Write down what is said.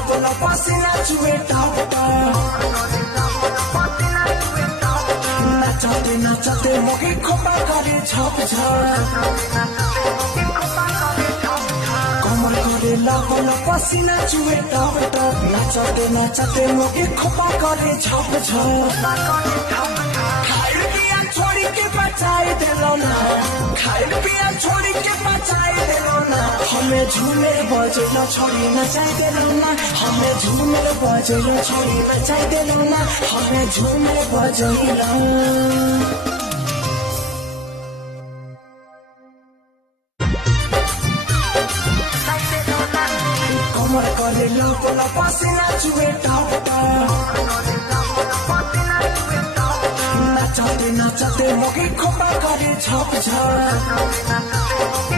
लगल पसीना चुए टप नाचते नाचते मोके खोपा करे छप कमर करे लगल पसीना चुए टप नाचते नाचते मोके खोपा करे छप खाइल पिया छोड़ी के बचाए दिलो ना खाइल पिया छोड़ी के बचाए दिलो ना हमें झूमे बजलो छोड़ी नचाई दिलो ना हमें झूमे बजलो छोड़ी नचाई दिलो ना हमें झूमे बजलो कमर करे लगल पसीना चुए टप नाचते नाचते मोके खोपा करे छप